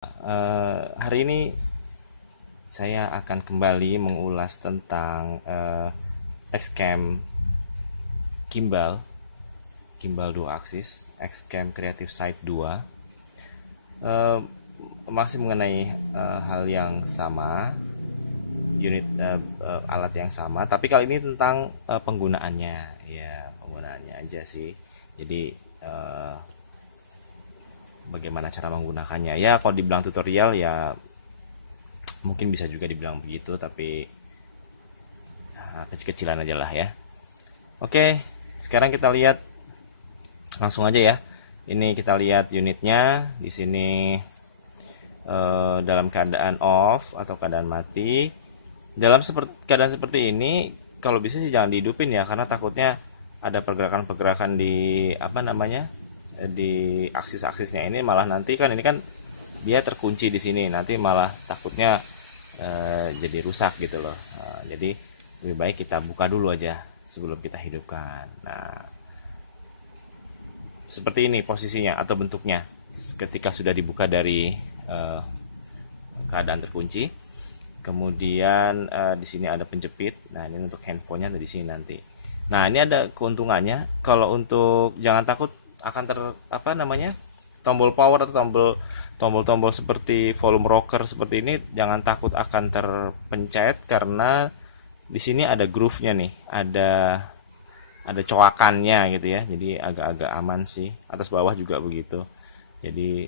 Hari ini saya akan kembali mengulas tentang Xcam gimbal, gimbal 2 aksis, Xcam Creative Sight 2. Eh, Masih mengenai hal yang sama, unit alat yang sama, tapi kali ini tentang penggunaannya, ya penggunaannya aja sih. Jadi eh, bagaimana cara menggunakannya? Ya kalau dibilang tutorial ya mungkin bisa juga dibilang begitu, tapi kecil-kecilan aja lah ya. Oke, sekarang kita lihat langsung aja ya. Ini kita lihat unitnya di sini dalam keadaan off atau keadaan mati. Dalam keadaan seperti ini, kalau bisa sih jangan dihidupin ya, karena takutnya ada pergerakan-pergerakan di apa namanya di aksis-aksisnya ini, malah nanti kan ini kan dia terkunci di sini, nanti malah takutnya jadi rusak gitu loh. Jadi lebih baik kita buka dulu aja sebelum kita hidupkan. Nah, seperti ini posisinya atau bentuknya ketika sudah dibuka dari eh, keadaan terkunci. Kemudian di sini ada penjepit. Nah, ini untuk handphonenya ada di sini nanti. Nah, ini ada keuntungannya. Kalau untuk jangan takut akan apa namanya tombol power atau tombol-tombol seperti volume rocker seperti ini, jangan takut akan terpencet karena di sini ada groove-nya nih, ada coakannya gitu ya. Jadi agak-agak aman sih. Atas bawah juga begitu. Jadi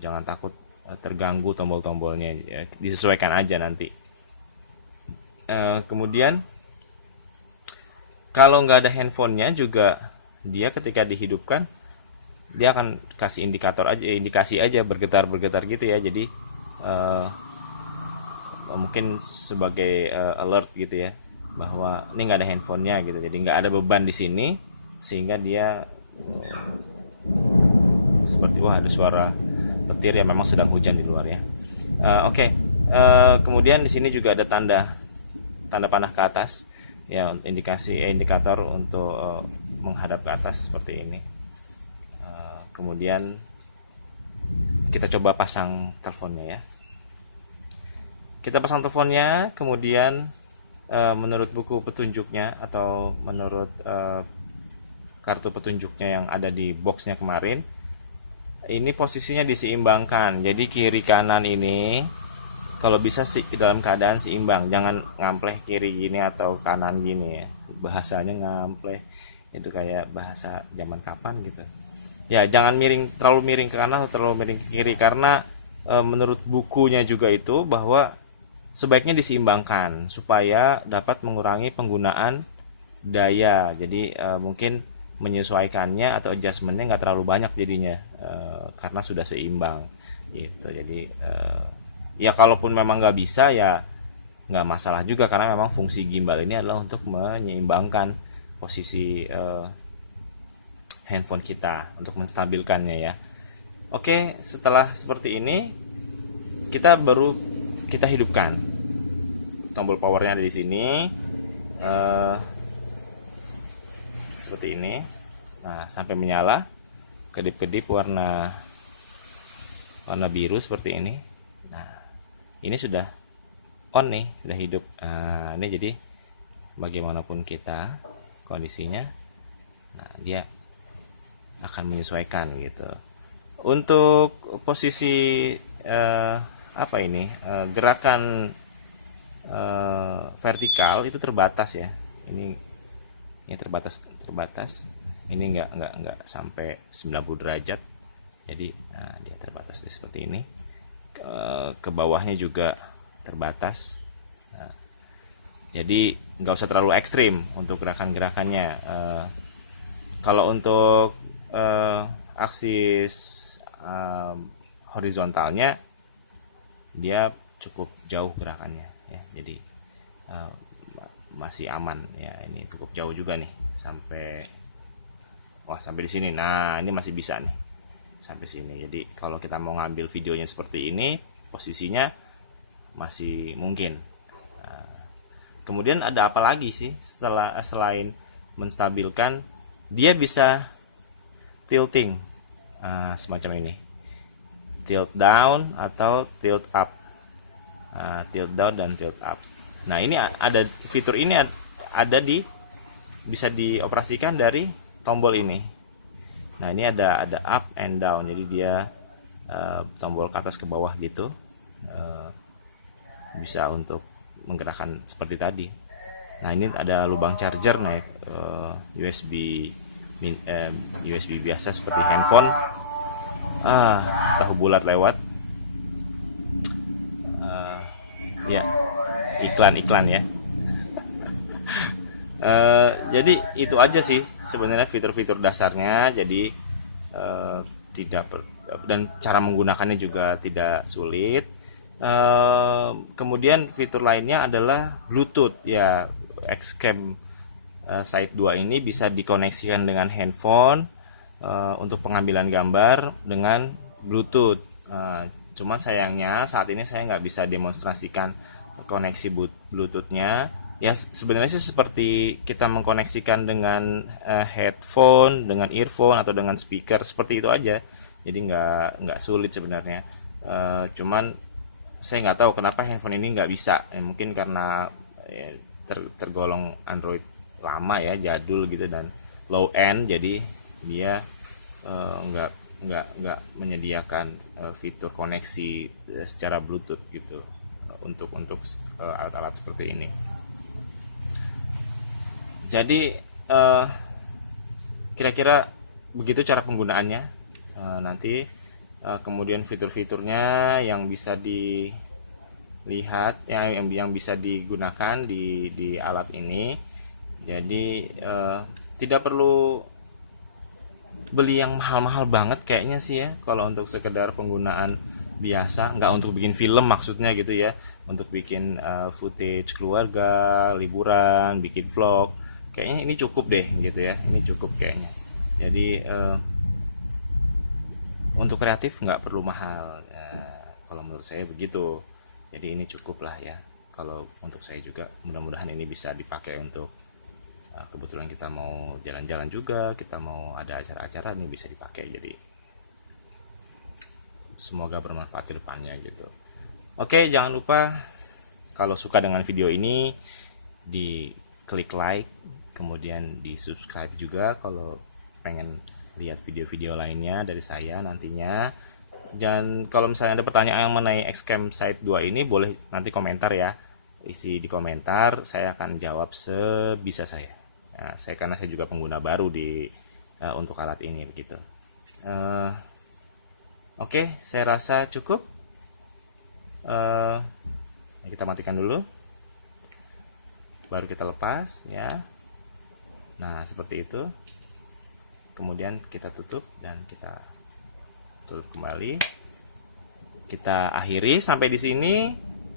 jangan takut terganggu tombol-tombolnya ya, disesuaikan aja nanti. Kemudian kalau nggak ada handphonenya juga, dia ketika dihidupkan dia akan kasih indikasi aja bergetar-bergetar gitu ya. Jadi eh, mungkin sebagai alert gitu ya, bahwa ini nggak ada handphonenya gitu, jadi nggak ada beban di sini, sehingga dia seperti wah ada suara petir ya, memang sedang hujan di luar ya. Oke. Kemudian di sini juga ada tanda tanda panah ke atas ya, indikator untuk menghadap ke atas seperti ini. Kemudian kita coba pasang teleponnya ya. Kita pasang teleponnya, kemudian menurut buku petunjuknya atau menurut kartu petunjuknya yang ada di boxnya kemarin, ini posisinya diseimbangkan. Jadi kiri kanan ini kalau bisa sih dalam keadaan seimbang, jangan ngampleh kiri gini atau kanan gini ya. Bahasanya ngampleh itu kayak bahasa zaman kapan gitu. Ya, jangan terlalu miring ke kanan atau terlalu miring ke kiri, karena menurut bukunya juga itu bahwa sebaiknya diseimbangkan supaya dapat mengurangi penggunaan daya. Jadi mungkin menyesuaikannya atau adjustmentnya nggak terlalu banyak jadinya, karena sudah seimbang gitu. Jadi ya kalaupun memang nggak bisa ya nggak masalah juga, karena memang fungsi gimbal ini adalah untuk menyeimbangkan posisi handphone kita, untuk menstabilkannya ya. Oke, setelah seperti ini kita hidupkan. Tombol powernya ada di sini, eh, seperti ini. Nah, sampai menyala, kedip-kedip warna warna biru seperti ini. Nah, ini sudah on nih, sudah hidup. Nah, ini jadi bagaimanapun kita kondisinya, nah dia akan menyesuaikan gitu. Untuk posisi apa ini, gerakan vertikal itu terbatas ya. Ini terbatas. Ini nggak sampai 90 derajat. Jadi nah, dia terbatas seperti ini. Ke bawahnya juga terbatas. Jadi nggak usah terlalu ekstrim untuk gerakan-gerakannya. Kalau untuk aksis horizontalnya, dia cukup jauh gerakannya ya. Jadi eh, masih aman ya, ini cukup jauh juga nih, sampai di sini. Nah, ini masih bisa nih sampai sini. Jadi kalau kita mau ngambil videonya seperti ini, posisinya masih mungkin. Kemudian ada apa lagi sih selain menstabilkan, dia bisa tilting semacam ini. tilt down atau tilt up. Tilt down dan tilt up. Nah, ini ada fitur ini ada bisa dioperasikan dari tombol ini. Nah, ini ada up and down. Jadi dia tombol ke atas ke bawah gitu. Bisa untuk menggerakkan seperti tadi. Nah, ini ada lubang charger naik USB biasa seperti handphone. Tahu bulat lewat. Ya, iklan ya. Jadi itu aja sih sebenarnya fitur-fitur dasarnya. Jadi dan cara menggunakannya juga tidak sulit. Kemudian fitur lainnya adalah Bluetooth ya. Xcam Sight 2 ini bisa dikoneksikan dengan handphone untuk pengambilan gambar dengan Bluetooth. Cuman sayangnya saat ini saya nggak bisa demonstrasikan koneksi Bluetooth-nya. Ya sebenarnya sih seperti kita mengkoneksikan dengan headphone, dengan earphone atau dengan speaker seperti itu aja. Jadi nggak sulit sebenarnya. Cuman saya nggak tahu kenapa handphone ini nggak bisa. Mungkin karena tergolong Android lama ya, jadul gitu dan low end, jadi dia nggak menyediakan fitur koneksi secara Bluetooth gitu untuk alat-alat seperti ini. Jadi kira-kira begitu cara penggunaannya. Nanti kemudian fitur-fiturnya yang bisa dilihat, yang bisa digunakan di alat ini. Jadi tidak perlu beli yang mahal-mahal banget kayaknya sih ya, kalau untuk sekedar penggunaan biasa, nggak untuk bikin film maksudnya gitu ya, untuk bikin footage keluarga, liburan, bikin vlog, kayaknya ini cukup deh gitu ya, ini cukup kayaknya. Jadi untuk kreatif nggak perlu mahal, kalau menurut saya begitu. Jadi ini cukup lah ya, kalau untuk saya juga. Mudah-mudahan ini bisa dipakai untuk kebetulan kita mau jalan-jalan juga, kita mau ada acara-acara, ini bisa dipakai. Jadi semoga bermanfaat ke depannya gitu. Oke, jangan lupa kalau suka dengan video ini di klik like, kemudian di subscribe juga kalau pengen lihat video-video lainnya dari saya nantinya. Dan kalau misalnya ada pertanyaan mengenai Xcam Sight 2 ini, boleh nanti komentar ya, isi di komentar, saya akan jawab sebisa saya. Nah, karena saya juga pengguna baru untuk alat ini begitu. Oke, saya rasa cukup. Kita matikan dulu, baru kita lepas ya. Nah, seperti itu. Kemudian kita tutup dan kita tutup kembali. Kita akhiri sampai di sini.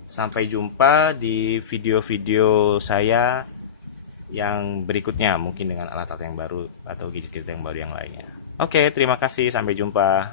Sampai jumpa di video-video saya yang berikutnya, mungkin dengan alat-alat yang baru atau gadget-gadget yang baru yang lainnya. Oke, terima kasih, sampai jumpa.